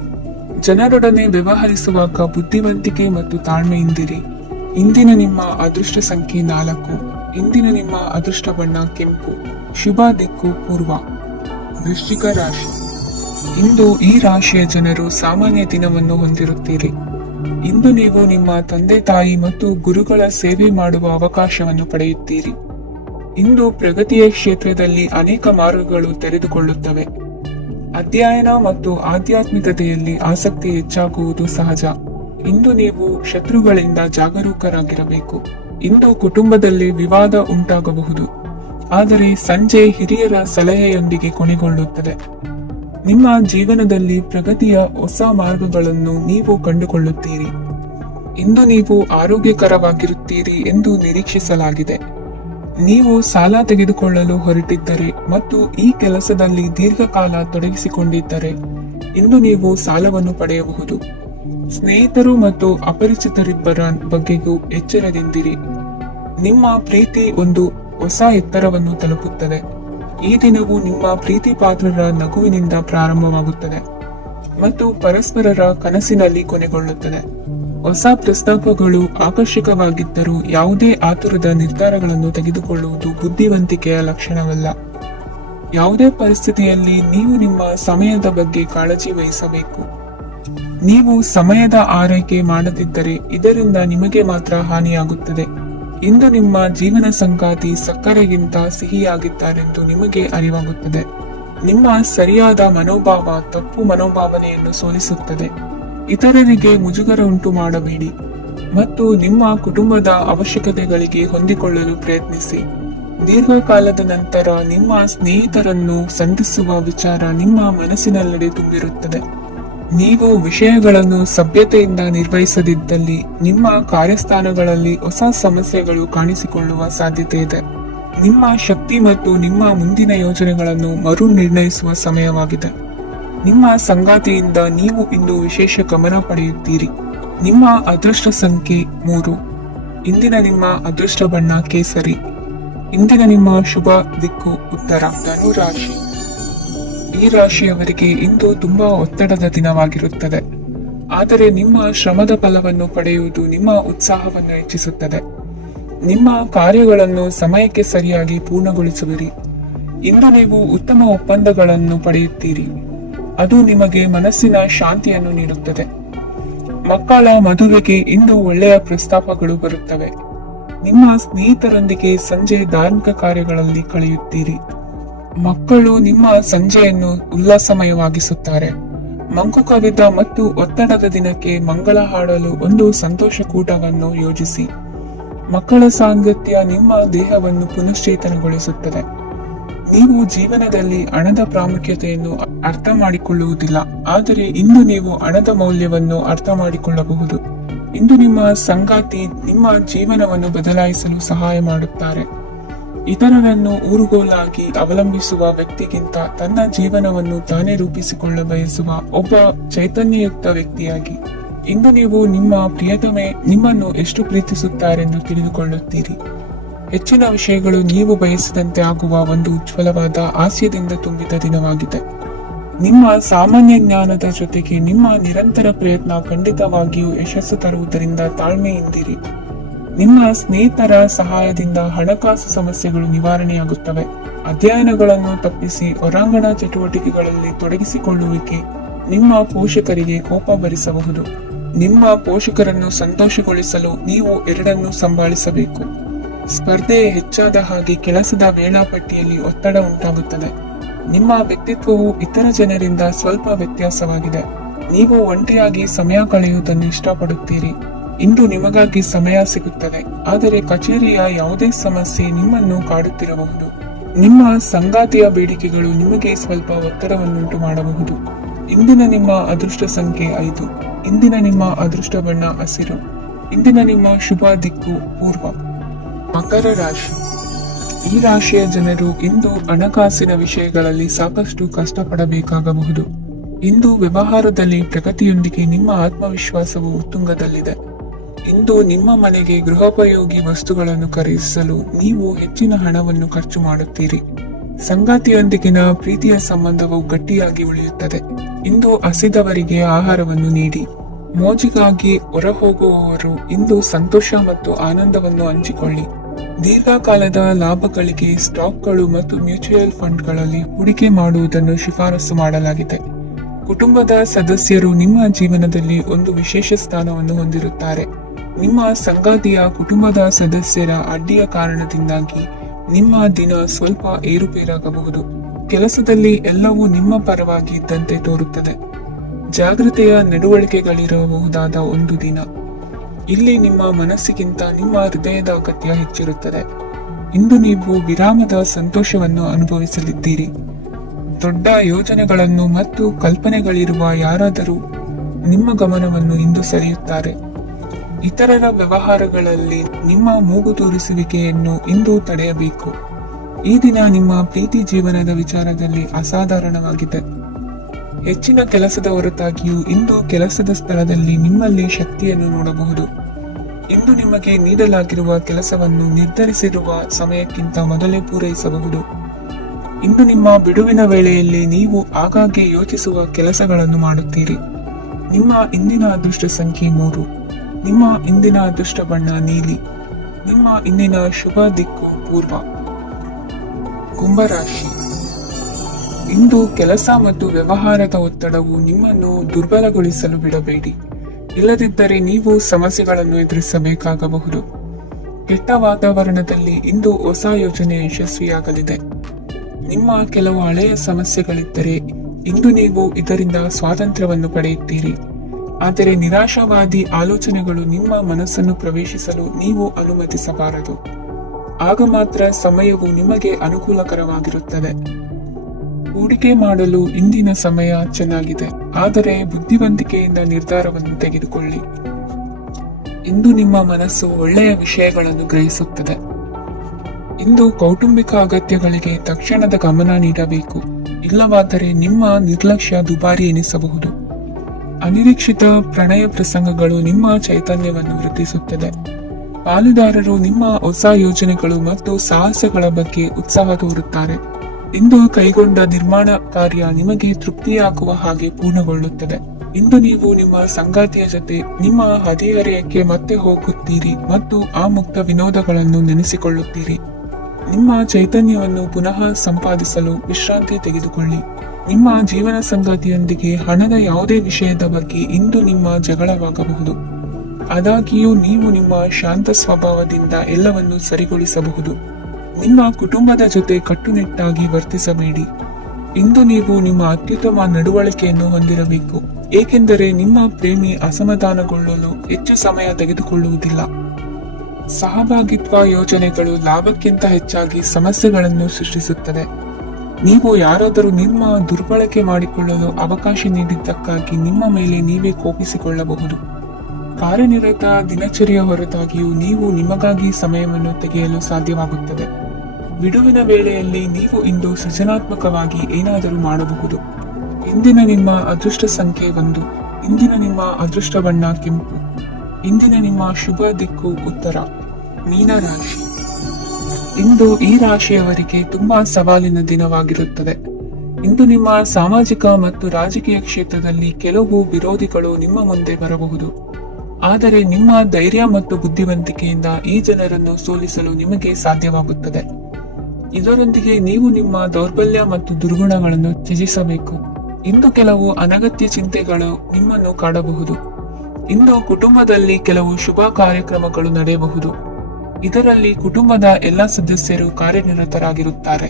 ಜನರೊಡನೆ ವ್ಯವಹರಿಸುವಾಗ ಬುದ್ಧಿವಂತಿಕೆ ಮತ್ತು ತಾಳ್ಮೆಯಿಂದಿರಿ. ಇಂದಿನ ನಿಮ್ಮ ಅದೃಷ್ಟ ಸಂಖ್ಯೆ 4. ಇಂದಿನ ನಿಮ್ಮ ಅದೃಷ್ಟ ಬಣ್ಣ ಕೆಂಪು. ಶುಭ ದಿಕ್ಕು ಪೂರ್ವ. ವೃಶ್ಚಿಕ ರಾಶಿ. ಇಂದು ಈ ರಾಶಿಯ ಜನರು ಸಾಮಾನ್ಯ ದಿನವನ್ನು ಹೊಂದಿರುತ್ತೀರಿ. ಇಂದು ನೀವು ನಿಮ್ಮ ತಂದೆ ತಾಯಿ ಮತ್ತು ಗುರುಗಳ ಸೇವೆ ಮಾಡುವ ಅವಕಾಶವನ್ನು ಪಡೆಯುತ್ತೀರಿ. ಇಂದು ಪ್ರಗತಿಯ ಕ್ಷೇತ್ರದಲ್ಲಿ ಅನೇಕ ಮಾರ್ಗಗಳು ತೆರೆದುಕೊಳ್ಳುತ್ತವೆ. ಅಧ್ಯಯನ ಮತ್ತು ಆಧ್ಯಾತ್ಮಿಕತೆಯಲ್ಲಿ ಆಸಕ್ತಿ ಹೆಚ್ಚಾಗುವುದು ಸಹಜ. ಇಂದು ನೀವು ಶತ್ರುಗಳಿಂದ ಜಾಗರೂಕರಾಗಿರಬೇಕು. ಇಂದು ಕುಟುಂಬದಲ್ಲಿ ವಿವಾದ ಉಂಟಾಗಬಹುದು, ಆದರೆ ಸಂಜೆ ಹಿರಿಯರ ಸಲಹೆಯೊಂದಿಗೆ ಕೊನೆಗೊಳ್ಳುತ್ತದೆ. ನಿಮ್ಮ ಜೀವನದಲ್ಲಿ ಪ್ರಗತಿಯ ಹೊಸ ಮಾರ್ಗಗಳನ್ನು ನೀವು ಕಂಡುಕೊಳ್ಳುತ್ತೀರಿ. ಇಂದು ನೀವು ಆರೋಗ್ಯಕರವಾಗಿರುತ್ತೀರಿ ಎಂದು ನಿರೀಕ್ಷಿಸಲಾಗಿದೆ. ನೀವು ಸಾಲ ತೆಗೆದುಕೊಳ್ಳಲು ಹೊರಟಿದ್ದರೆ ಮತ್ತು ಈ ಕೆಲಸದಲ್ಲಿ ದೀರ್ಘಕಾಲ ತೊಡಗಿಸಿಕೊಂಡಿದ್ದರೆ ಇಂದು ನೀವು ಸಾಲವನ್ನು ಪಡೆಯಬಹುದು. ಸ್ನೇಹಿತರು ಮತ್ತು ಅಪರಿಚಿತರಿಬ್ಬರ ಬಗ್ಗೆಗೂ ಎಚ್ಚರದಿಂದಿರಿ. ನಿಮ್ಮ ಪ್ರೀತಿ ಒಂದು ಹೊಸ ಎತ್ತರವನ್ನು ತಲುಪುತ್ತದೆ. ಈ ದಿನವು ನಿಮ್ಮ ಪ್ರೀತಿ ಪಾತ್ರರ ನಗುವಿನಿಂದ ಪ್ರಾರಂಭವಾಗುತ್ತದೆ ಮತ್ತು ಪರಸ್ಪರರ ಕನಸಿನಲ್ಲಿ ಕೊನೆಗೊಳ್ಳುತ್ತದೆ. ಹೊಸ ಪ್ರಸ್ತಾಪಗಳು ಆಕರ್ಷಕವಾಗಿದ್ದರೂ ಯಾವುದೇ ಆತುರದ ನಿರ್ಧಾರಗಳನ್ನು ತೆಗೆದುಕೊಳ್ಳುವುದು ಬುದ್ಧಿವಂತಿಕೆಯ ಲಕ್ಷಣವಲ್ಲ. ಯಾವುದೇ ಪರಿಸ್ಥಿತಿಯಲ್ಲಿ ನೀವು ನಿಮ್ಮ ಸಮಯದ ಬಗ್ಗೆ ಕಾಳಜಿ ವಹಿಸಬೇಕು. ನೀವು ಸಮಯದ ಆರೈಕೆ ಮಾಡದಿದ್ದರೆ ಇದರಿಂದ ನಿಮಗೆ ಮಾತ್ರ ಹಾನಿಯಾಗುತ್ತದೆ. ಇಂದು ನಿಮ್ಮ ಜೀವನ ಸಂಗಾತಿ ಸಕ್ಕರೆಗಿಂತ ಸಿಹಿಯಾಗಿದ್ದಾರೆಂದು ನಿಮಗೆ ಅರಿವಾಗುತ್ತದೆ. ನಿಮ್ಮ ಸರಿಯಾದ ಮನೋಭಾವ ತಪ್ಪು ಮನೋಭಾವನೆಯನ್ನು ಸೋಲಿಸುತ್ತದೆ. ಇತರರಿಗೆ ಮುಜುಗರ ಉಂಟು ಮಾಡಬೇಡಿ ಮತ್ತು ನಿಮ್ಮ ಕುಟುಂಬದ ಅವಶ್ಯಕತೆಗಳಿಗೆ ಹೊಂದಿಕೊಳ್ಳಲು ಪ್ರಯತ್ನಿಸಿ. ದೀರ್ಘಕಾಲದ ನಂತರ ನಿಮ್ಮ ಸ್ನೇಹಿತರನ್ನು ಸಂಧಿಸುವ ವಿಚಾರ ನಿಮ್ಮ ಮನಸ್ಸಿನೆಲ್ಲೆಡೆ ತುಂಬಿರುತ್ತದೆ. ನೀವು ವಿಷಯಗಳನ್ನು ಸಭ್ಯತೆಯಿಂದ ನಿರ್ವಹಿಸದಿದ್ದಲ್ಲಿ ನಿಮ್ಮ ಕಾರ್ಯಸ್ಥಾನಗಳಲ್ಲಿ ಹೊಸ ಸಮಸ್ಯೆಗಳು ಕಾಣಿಸಿಕೊಳ್ಳುವ ಸಾಧ್ಯತೆ ಇದೆ. ನಿಮ್ಮ ಶಕ್ತಿ ಮತ್ತು ನಿಮ್ಮ ಮುಂದಿನ ಯೋಜನೆಗಳನ್ನು ಮರು ನಿರ್ಣಯಿಸುವ ಸಮಯವಾಗಿದೆ. ನಿಮ್ಮ ಸಂಗಾತಿಯಿಂದ ನೀವು ಇಂದು ವಿಶೇಷ ಗಮನ ಪಡೆಯುತ್ತೀರಿ. ನಿಮ್ಮ ಅದೃಷ್ಟ ಸಂಖ್ಯೆ 3. ಇಂದಿನ ನಿಮ್ಮ ಅದೃಷ್ಟ ಬಣ್ಣ ಕೇಸರಿ. ಇಂದಿನ ನಿಮ್ಮ ಶುಭ ದಿಕ್ಕು ಉತ್ತರ. ಧನುರಾಶಿ. ಈ ರಾಶಿಯವರಿಗೆ ಇಂದು ತುಂಬಾ ಒತ್ತಡದ ದಿನವಾಗಿರುತ್ತದೆ. ಆದರೆ ನಿಮ್ಮ ಶ್ರಮದ ಫಲವನ್ನು ಪಡೆಯುವುದು ನಿಮ್ಮ ಉತ್ಸಾಹವನ್ನು ಹೆಚ್ಚಿಸುತ್ತದೆ. ನಿಮ್ಮ ಕಾರ್ಯಗಳನ್ನು ಸಮಯಕ್ಕೆ ಸರಿಯಾಗಿ ಪೂರ್ಣಗೊಳಿಸುವಿರಿ. ಇಂದು ನೀವು ಉತ್ತಮ ಒಪ್ಪಂದಗಳನ್ನು ಪಡೆಯುತ್ತೀರಿ. ಅದು ನಿಮಗೆ ಮನಸ್ಸಿನ ಶಾಂತಿಯನ್ನು ನೀಡುತ್ತದೆ. ಮಕ್ಕಳ ಮದುವೆಗೆ ಇಂದು ಒಳ್ಳೆಯ ಪ್ರಸ್ತಾಪಗಳು ಬರುತ್ತವೆ. ನಿಮ್ಮ ಸ್ನೇಹಿತರೊಂದಿಗೆ ಸಂಜೆ ಧಾರ್ಮಿಕ ಕಾರ್ಯಗಳಲ್ಲಿ ಕಳೆಯುತ್ತೀರಿ. ಮಕ್ಕಳು ನಿಮ್ಮ ಸಂಜೆಯನ್ನು ಉಲ್ಲಾಸಮಯವಾಗಿಸುತ್ತಾರೆ. ಮಂಕು ಕವಿದ ಮತ್ತು ಒತ್ತಡದ ದಿನಕ್ಕೆ ಮಂಗಳ ಹಾಡಲು ಒಂದು ಸಂತೋಷ ಕೂಟವನ್ನು ಯೋಜಿಸಿ. ಮಕ್ಕಳ ಸಾಂಗತ್ಯ ನಿಮ್ಮ ದೇಹವನ್ನು ಪುನಶ್ಚೇತನಗೊಳಿಸುತ್ತದೆ. ನೀವು ಜೀವನದಲ್ಲಿ ಹಣದ ಪ್ರಾಮುಖ್ಯತೆಯನ್ನು ಅರ್ಥ ಮಾಡಿಕೊಳ್ಳುವುದಿಲ್ಲ, ಆದರೆ ಇಂದು ನೀವು ಹಣದ ಮೌಲ್ಯವನ್ನು ಅರ್ಥ ಮಾಡಿಕೊಳ್ಳಬಹುದು. ಇಂದು ನಿಮ್ಮ ಸಂಗಾತಿ ನಿಮ್ಮ ಜೀವನವನ್ನು ಬದಲಾಯಿಸಲು ಸಹಾಯ ಮಾಡುತ್ತಾರೆ. ಇತರರನ್ನು ಊರುಗೋಲಾಗಿ ಅವಲಂಬಿಸುವ ವ್ಯಕ್ತಿಗಿಂತ ತನ್ನ ಜೀವನವನ್ನು ತಾನೇ ರೂಪಿಸಿಕೊಳ್ಳ ಬಯಸುವ ಒಬ್ಬ ಚೈತನ್ಯಯುಕ್ತ ವ್ಯಕ್ತಿಯಾಗಿ ಇಂದು ನೀವು ನಿಮ್ಮ ಪ್ರಿಯತಮೆ ನಿಮ್ಮನ್ನು ಎಷ್ಟು ಪ್ರೀತಿಸುತ್ತಾರೆಂದು ತಿಳಿದುಕೊಳ್ಳುತ್ತೀರಿ. ಹೆಚ್ಚಿನ ವಿಷಯಗಳು ನೀವು ಬಯಸಿದಂತೆ ಆಗುವ ಒಂದು ಉಜ್ವಲವಾದ ಹಾಸ್ಯದಿಂದ ತುಂಬಿದ ದಿನವಾಗಿದೆ. ನಿಮ್ಮ ಸಾಮಾನ್ಯ ಜ್ಞಾನದ ಜೊತೆಗೆ ನಿಮ್ಮ ನಿರಂತರ ಪ್ರಯತ್ನ ಖಂಡಿತವಾಗಿಯೂ ಯಶಸ್ಸು ತರುವುದರಿಂದ ತಾಳ್ಮೆಯಿಂದಿರಿ. ನಿಮ್ಮ ಸ್ನೇಹಿತರ ಸಹಾಯದಿಂದ ಹಣಕಾಸು ಸಮಸ್ಯೆಗಳು ನಿವಾರಣೆಯಾಗುತ್ತವೆ. ಅಧ್ಯಯನಗಳನ್ನು ತಪ್ಪಿಸಿ ಹೊರಾಂಗಣ ಚಟುವಟಿಕೆಗಳಲ್ಲಿ ತೊಡಗಿಸಿಕೊಳ್ಳುವಿಕೆ ನಿಮ್ಮ ಪೋಷಕರಿಗೆ ಕೋಪ ಭರಿಸಬಹುದು. ನಿಮ್ಮ ಪೋಷಕರನ್ನು ಸಂತೋಷಗೊಳಿಸಲು ನೀವು ಎರಡನ್ನೂ ಸಂಭಾಳಿಸಬೇಕು. ಸ್ಪರ್ಧೆ ಹೆಚ್ಚಾದ ಹಾಗೆ ಕೆಲಸದ ವೇಳಾಪಟ್ಟಿಯಲ್ಲಿ ಒತ್ತಡ ಉಂಟಾಗುತ್ತದೆ. ನಿಮ್ಮ ವ್ಯಕ್ತಿತ್ವವು ಇತರ ಜನರಿಂದ ಸ್ವಲ್ಪ ವ್ಯತ್ಯಾಸವಾಗಿದೆ. ನೀವು ಒಂಟಿಯಾಗಿ ಸಮಯ ಕಳೆಯುವುದನ್ನು ಇಷ್ಟಪಡುತ್ತೀರಿ. ಇಂದು ನಿಮಗಾಗಿ ಸಮಯ ಸಿಗುತ್ತದೆ, ಆದರೆ ಕಚೇರಿಯ ಯಾವುದೇ ಸಮಸ್ಯೆ ನಿಮ್ಮನ್ನು ಕಾಡುತ್ತಿರಬಹುದು. ನಿಮ್ಮ ಸಂಗಾತಿಯ ಬೇಡಿಕೆಗಳು ನಿಮಗೆ ಸ್ವಲ್ಪ ಒತ್ತಡವನ್ನುಂಟು ಮಾಡಬಹುದು. ಇಂದಿನ ನಿಮ್ಮ ಅದೃಷ್ಟ ಸಂಖ್ಯೆ 5. ಇಂದಿನ ನಿಮ್ಮ ಅದೃಷ್ಟ ಬಣ್ಣ ಹಸಿರು. ಇಂದಿನ ನಿಮ್ಮ ಶುಭ ದಿಕ್ಕು ಪೂರ್ವ. ಮಕರ ರಾಶಿ. ಈ ರಾಶಿಯ ಜನರು ಇಂದು ಹಣಕಾಸಿನ ವಿಷಯಗಳಲ್ಲಿ ಸಾಕಷ್ಟು ಕಷ್ಟಪಡಬೇಕಾಗಬಹುದು. ಇಂದು ವ್ಯವಹಾರದಲ್ಲಿ ಪ್ರಗತಿಯೊಂದಿಗೆ ನಿಮ್ಮ ಆತ್ಮವಿಶ್ವಾಸವು ಉತ್ತುಂಗದಲ್ಲಿದೆ. ಇಂದು ನಿಮ್ಮ ಮನೆಗೆ ಗೃಹೋಪಯೋಗಿ ವಸ್ತುಗಳನ್ನು ಖರೀದಿಸಲು ನೀವು ಹೆಚ್ಚಿನ ಹಣವನ್ನು ಖರ್ಚು ಮಾಡುತ್ತೀರಿ. ಸಂಗಾತಿಯೊಂದಿಗಿನ ಪ್ರೀತಿಯ ಸಂಬಂಧವು ಗಟ್ಟಿಯಾಗಿ ಉಳಿಯುತ್ತದೆ. ಇಂದು ಹಸಿದವರಿಗೆ ಆಹಾರವನ್ನು ನೀಡಿ. ಮೋಜಿಗಾಗಿ ಹೊರಹೋಗುವವರು ಇಂದು ಸಂತೋಷ ಮತ್ತು ಆನಂದವನ್ನು ಹಂಚಿಕೊಳ್ಳಿ. ದೀರ್ಘಕಾಲದ ಲಾಭಗಳಿಗೆ ಸ್ಟಾಕ್ಗಳು ಮತ್ತು ಮ್ಯೂಚುವಲ್ ಫಂಡ್ಗಳಲ್ಲಿ ಹೂಡಿಕೆ ಮಾಡುವುದನ್ನು ಶಿಫಾರಸು ಮಾಡಲಾಗಿದೆ. ಕುಟುಂಬದ ಸದಸ್ಯರು ನಿಮ್ಮ ಜೀವನದಲ್ಲಿ ಒಂದು ವಿಶೇಷ ಸ್ಥಾನವನ್ನು ಹೊಂದಿರುತ್ತಾರೆ. ನಿಮ್ಮ ಸಂಗಾತಿಯ ಕುಟುಂಬದ ಸದಸ್ಯರ ಅಡ್ಡಿಯ ಕಾರಣದಿಂದಾಗಿ ನಿಮ್ಮ ದಿನ ಸ್ವಲ್ಪ ಏರುಪೇರಾಗಬಹುದು. ಕೆಲಸದಲ್ಲಿ ಎಲ್ಲವೂ ನಿಮ್ಮ ಪರವಾಗಿ ಇದ್ದಂತೆ ತೋರುತ್ತದೆ. ಜಾಗೃತೆಯ ನಡವಳಿಕೆಗಳಿರಬಹುದಾದ ಒಂದು ದಿನ. ಇಲ್ಲಿ ನಿಮ್ಮ ಮನಸ್ಸಿಗಿಂತ ನಿಮ್ಮ ಹೃದಯದ ಅಗತ್ಯ ಹೆಚ್ಚಿರುತ್ತದೆ. ಇಂದು ನೀವು ವಿರಾಮದ ಸಂತೋಷವನ್ನು ಅನುಭವಿಸಲಿದ್ದೀರಿ. ದೊಡ್ಡ ಯೋಜನೆಗಳನ್ನು ಮತ್ತು ಕಲ್ಪನೆಗಳಿರುವ ಯಾರಾದರೂ ನಿಮ್ಮ ಗಮನವನ್ನು ಇಂದು ಸೆಳೆಯುತ್ತಾರೆ. ಇತರರ ವ್ಯವಹಾರಗಳಲ್ಲಿ ನಿಮ್ಮ ಮೂಗು ತೂರಿಸುವಿಕೆಯನ್ನು ಇಂದು ತಡೆಯಬೇಕು. ಈ ದಿನ ನಿಮ್ಮ ಪ್ರೀತಿ ಜೀವನದ ವಿಚಾರದಲ್ಲಿ ಅಸಾಧಾರಣವಾಗಿದೆ. ಹೆಚ್ಚಿನ ಕೆಲಸದ ಹೊರತಾಗಿಯೂ ಇಂದು ಕೆಲಸದ ಸ್ಥಳದಲ್ಲಿ ನಿಮ್ಮಲ್ಲಿ ಶಕ್ತಿಯನ್ನು ನೋಡಬಹುದು. ಇಂದು ನಿಮಗೆ ನೀಡಲಾಗಿರುವ ಕೆಲಸವನ್ನು ನಿರ್ಧರಿಸಿರುವ ಸಮಯಕ್ಕಿಂತ ಮೊದಲೇ ಪೂರೈಸಬಹುದು. ಇಂದು ನಿಮ್ಮ ಬಿಡುವಿನ ವೇಳೆಯಲ್ಲಿ ನೀವು ಆಗಾಗ್ಗೆ ಯೋಚಿಸುವ ಕೆಲಸಗಳನ್ನು ಮಾಡುತ್ತೀರಿ. ನಿಮ್ಮ ಇಂದಿನ ಅದೃಷ್ಟ ಸಂಖ್ಯೆ 3. ನಿಮ್ಮ ಇಂದಿನ ಅದೃಷ್ಟ ಬಣ್ಣ ನೀಲಿ. ನಿಮ್ಮ ಇಂದಿನ ಶುಭ ದಿಕ್ಕು ಪೂರ್ವ. ಕುಂಭರಾಶಿ. ಇಂದು ಕೆಲಸ ಮತ್ತು ವ್ಯವಹಾರದ ಒತ್ತಡವು ನಿಮ್ಮನ್ನು ದುರ್ಬಲಗೊಳಿಸಲು ಬಿಡಬೇಡಿ. ಇಲ್ಲದಿದ್ದರೆ ನೀವು ಸಮಸ್ಯೆಗಳನ್ನು ಎದುರಿಸಬೇಕಾಗಬಹುದು. ಕೆಟ್ಟ ವಾತಾವರಣದಲ್ಲಿ ಇಂದು ಹೊಸ ಯೋಜನೆ ಯಶಸ್ವಿಯಾಗಲಿದೆ. ನಿಮ್ಮ ಕೆಲವು ಹಳೆಯ ಸಮಸ್ಯೆಗಳಿದ್ದರೆ ಇಂದು ನೀವು ಇದರಿಂದ ಸ್ವಾತಂತ್ರ್ಯವನ್ನು ಪಡೆಯುತ್ತೀರಿ. ಆದರೆ ನಿರಾಶಾವಾದಿ ಆಲೋಚನೆಗಳು ನಿಮ್ಮ ಮನಸ್ಸನ್ನು ಪ್ರವೇಶಿಸಲು ನೀವು ಅನುಮತಿಸಬಾರದು. ಆಗ ಮಾತ್ರ ಸಮಯವು ನಿಮಗೆ ಅನುಕೂಲಕರವಾಗಿರುತ್ತದೆ. ಹೂಡಿಕೆ ಮಾಡಲು ಇಂದಿನ ಸಮಯ ಚೆನ್ನಾಗಿದೆ, ಆದರೆ ಬುದ್ಧಿವಂತಿಕೆಯಿಂದ ನಿರ್ಧಾರವನ್ನು ತೆಗೆದುಕೊಳ್ಳಿ. ಇಂದು ನಿಮ್ಮ ಮನಸ್ಸು ಒಳ್ಳೆಯ ವಿಷಯಗಳನ್ನು ಗ್ರಹಿಸುತ್ತದೆ. ಇಂದು ಕೌಟುಂಬಿಕ ಅಗತ್ಯಗಳಿಗೆ ತಕ್ಷಣದ ಗಮನ ನೀಡಬೇಕು, ಇಲ್ಲವಾದರೆ ನಿಮ್ಮ ನಿರ್ಲಕ್ಷ್ಯ ದುಬಾರಿ ಎನಿಸಬಹುದು. ಅನಿರೀಕ್ಷಿತ ಪ್ರಣಯ ಪ್ರಸಂಗಗಳು ನಿಮ್ಮ ಚೈತನ್ಯವನ್ನು ವೃದ್ಧಿಸುತ್ತದೆ. ಪಾಲುದಾರರು ನಿಮ್ಮ ಹೊಸ ಯೋಜನೆಗಳು ಮತ್ತು ಸಾಹಸಗಳ ಬಗ್ಗೆ ಉತ್ಸಾಹ ತೋರುತ್ತಾರೆ. ಇಂದು ಕೈಗೊಂಡ ನಿರ್ಮಾಣ ಕಾರ್ಯ ನಿಮಗೆ ತೃಪ್ತಿಯಾಗುವ ಹಾಗೆ ಪೂರ್ಣಗೊಳ್ಳುತ್ತದೆ. ಇಂದು ನೀವು ನಿಮ್ಮ ಸಂಗಾತಿಯ ಜೊತೆ ನಿಮ್ಮ ಹದಿಹರೆಯಕ್ಕೆ ಮತ್ತೆ ಹೋಗುತ್ತೀರಿ ಮತ್ತು ಆ ಮುಕ್ತ ವಿನೋದಗಳನ್ನು ನೆನೆಸಿಕೊಳ್ಳುತ್ತೀರಿ. ನಿಮ್ಮ ಚೈತನ್ಯವನ್ನು ಪುನಃ ಸಂಪಾದಿಸಲು ವಿಶ್ರಾಂತಿ ತೆಗೆದುಕೊಳ್ಳಿ. ನಿಮ್ಮ ಜೀವನ ಸಂಗಾತಿಯೊಂದಿಗೆ ಹಣದ ಯಾವುದೇ ವಿಷಯದ ಬಗ್ಗೆ ಇಂದು ನಿಮ್ಮ ಜಗಳವಾಗಬಹುದು. ಆದಾಗ್ಯೂ ನೀವು ನಿಮ್ಮ ಶಾಂತ ಸ್ವಭಾವದಿಂದ ಎಲ್ಲವನ್ನೂ ಸರಿಗೊಳಿಸಬಹುದು. ನಿಮ್ಮ ಕುಟುಂಬದ ಜೊತೆ ಕಟ್ಟುನಿಟ್ಟಾಗಿ ವರ್ತಿಸಬೇಡಿ. ಇಂದು ನೀವು ನಿಮ್ಮ ಅತ್ಯುತ್ತಮ ನಡವಳಿಕೆಯನ್ನು ಹೊಂದಿರಬೇಕು, ಏಕೆಂದರೆ ನಿಮ್ಮ ಪ್ರೇಮಿ ಅಸಮಾಧಾನಗೊಳ್ಳಲು ಹೆಚ್ಚು ಸಮಯ ತೆಗೆದುಕೊಳ್ಳುವುದಿಲ್ಲ. ಸಹಭಾಗಿತ್ವ ಯೋಜನೆಗಳು ಲಾಭಕ್ಕಿಂತ ಹೆಚ್ಚಾಗಿ ಸಮಸ್ಯೆಗಳನ್ನು ಸೃಷ್ಟಿಸುತ್ತದೆ. ನೀವು ಯಾರಾದರೂ ನಿಮ್ಮ ದುರ್ಬಳಕೆ ಮಾಡಿಕೊಳ್ಳಲು ಅವಕಾಶ ನೀಡಿದ್ದಕ್ಕಾಗಿ ನಿಮ್ಮ ಮೇಲೆ ನೀವೇ ಕೋಪಿಸಿಕೊಳ್ಳಬಹುದು. ಕಾರ್ಯನಿರತ ದಿನಚರಿಯ ಹೊರತಾಗಿಯೂ ನೀವು ನಿಮಗಾಗಿ ಸಮಯವನ್ನು ತೆಗೆಯಲು ಸಾಧ್ಯವಾಗುತ್ತದೆ. ಬಿಡುವಿನ ವೇಳೆಯಲ್ಲಿ ನೀವು ಇಂದು ಸೃಜನಾತ್ಮಕವಾಗಿ ಏನಾದರೂ ಮಾಡಬಹುದು. ಇಂದಿನ ನಿಮ್ಮ ಅದೃಷ್ಟ ಸಂಖ್ಯೆ 1. ಇಂದಿನ ನಿಮ್ಮ ಅದೃಷ್ಟ ಬಣ್ಣ ಕೆಂಪು. ಇಂದಿನ ನಿಮ್ಮ ಶುಭ ದಿಕ್ಕು ಉತ್ತರ. ಮೀನ ರಾಶಿ. ಇಂದು ಈ ರಾಶಿಯವರಿಗೆ ತುಂಬಾ ಸವಾಲಿನ ದಿನವಾಗಿರುತ್ತದೆ. ಇಂದು ನಿಮ್ಮ ಸಾಮಾಜಿಕ ಮತ್ತು ರಾಜಕೀಯ ಕ್ಷೇತ್ರದಲ್ಲಿ ಕೆಲವು ವಿರೋಧಿಗಳು ನಿಮ್ಮ ಮುಂದೆ ಬರಬಹುದು. ಆದರೆ ನಿಮ್ಮ ಧೈರ್ಯ ಮತ್ತು ಬುದ್ಧಿವಂತಿಕೆಯಿಂದ ಈ ಜನರನ್ನು ಸೋಲಿಸಲು ನಿಮಗೆ ಸಾಧ್ಯವಾಗುತ್ತದೆ. ಇದರೊಂದಿಗೆ ನೀವು ನಿಮ್ಮ ದೌರ್ಬಲ್ಯ ಮತ್ತು ದುರ್ಗುಣಗಳನ್ನು ತ್ಯಜಿಸಬೇಕು. ಇಂದು ಕೆಲವು ಅನಗತ್ಯ ಚಿಂತೆಗಳು ನಿಮ್ಮನ್ನು ಕಾಡಬಹುದು. ಇಂದು ಕುಟುಂಬದಲ್ಲಿ ಕೆಲವು ಶುಭ ಕಾರ್ಯಕ್ರಮಗಳು ನಡೆಯಬಹುದು. ಇದರಲ್ಲಿ ಕುಟುಂಬದ ಎಲ್ಲ ಸದಸ್ಯರು ಕಾರ್ಯನಿರತರಾಗಿರುತ್ತಾರೆ.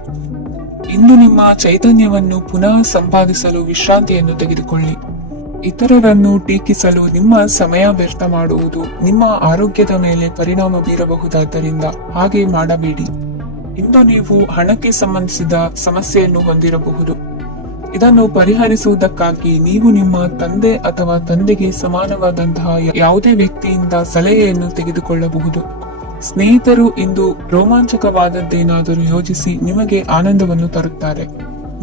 ಇಂದು ನಿಮ್ಮ ಚೈತನ್ಯವನ್ನು ಪುನಃ ಸಂಪಾದಿಸಲು ವಿಶ್ರಾಂತಿಯನ್ನು ತೆಗೆದುಕೊಳ್ಳಿ. ಇತರರನ್ನು ಟೀಕಿಸಲು ನಿಮ್ಮ ಸಮಯ ವ್ಯರ್ಥ ಮಾಡುವುದು ನಿಮ್ಮ ಆರೋಗ್ಯದ ಮೇಲೆ ಪರಿಣಾಮ ಬೀರಬಹುದಾದ್ದರಿಂದ ಹಾಗೆ ಮಾಡಬೇಡಿ. ಇಂದು ನೀವು ಹಣಕ್ಕೆ ಸಂಬಂಧಿಸಿದ ಸಮಸ್ಯೆಯನ್ನು ಹೊಂದಿರಬಹುದು. ಇದನ್ನು ಪರಿಹರಿಸುವುದಕ್ಕಾಗಿ ನೀವು ನಿಮ್ಮ ತಂದೆ ಅಥವಾ ತಂದೆಗೆ ಸಮಾನವಾದಂತಹ ಯಾವುದೇ ವ್ಯಕ್ತಿಯಿಂದ ಸಲಹೆಯನ್ನು ತೆಗೆದುಕೊಳ್ಳಬಹುದು. ಸ್ನೇಹಿತರು ಇಂದು ರೋಮಾಂಚಕವಾದದ್ದೇನಾದರೂ ಯೋಜಿಸಿ ನಿಮಗೆ ಆನಂದವನ್ನು ತರುತ್ತಾರೆ.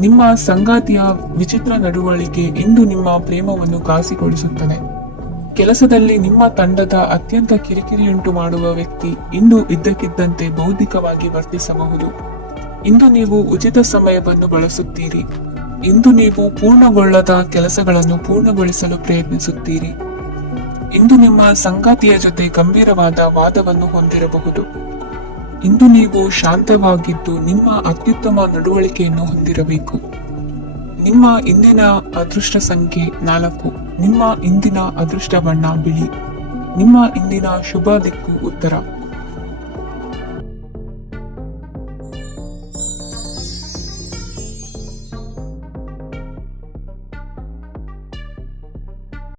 ನಿಮ್ಮ ಸಂಗಾತಿಯ ವಿಚಿತ್ರ ನಡವಳಿಕೆ ಇಂದು ನಿಮ್ಮ ಪ್ರೇಮವನ್ನು ಘಾಸಿಗೊಳಿಸುತ್ತದೆ. ಕೆಲಸದಲ್ಲಿ ನಿಮ್ಮ ತಂಡದ ಅತ್ಯಂತ ಕಿರಿಕಿರಿಯುಂಟು ಮಾಡುವ ವ್ಯಕ್ತಿ ಇಂದು ಇದ್ದಕ್ಕಿದ್ದಂತೆ ಬೌದ್ಧಿಕವಾಗಿ ವರ್ತಿಸಬಹುದು. ಇಂದು ನೀವು ಉಚಿತ ಸಮಯವನ್ನು ಬಳಸುತ್ತೀರಿ. ಇಂದು ನೀವು ಪೂರ್ಣಗೊಳ್ಳದ ಕೆಲಸಗಳನ್ನು ಪೂರ್ಣಗೊಳಿಸಲು ಪ್ರಯತ್ನಿಸುತ್ತೀರಿ. ಇಂದು ನಿಮ್ಮ ಸಂಗಾತಿಯ ಜೊತೆ ಗಂಭೀರವಾದ ವಾದವನ್ನು ಹೊಂದಿರಬಹುದು. ಇಂದು ನೀವು ಶಾಂತವಾಗಿದ್ದು ನಿಮ್ಮ ಅತ್ಯುತ್ತಮ ನಡವಳಿಕೆಯನ್ನು ಹೊಂದಿರಬೇಕು. ನಿಮ್ಮ ಇಂದಿನ ಅದೃಷ್ಟ ಸಂಖ್ಯೆ 4. ನಿಮ್ಮ ಇಂದಿನ ಅದೃಷ್ಟ ಬಣ್ಣ ಬಿಳಿ. ನಿಮ್ಮ ಇಂದಿನ ಶುಭ ದಿಕ್ಕು ಉತ್ತರ.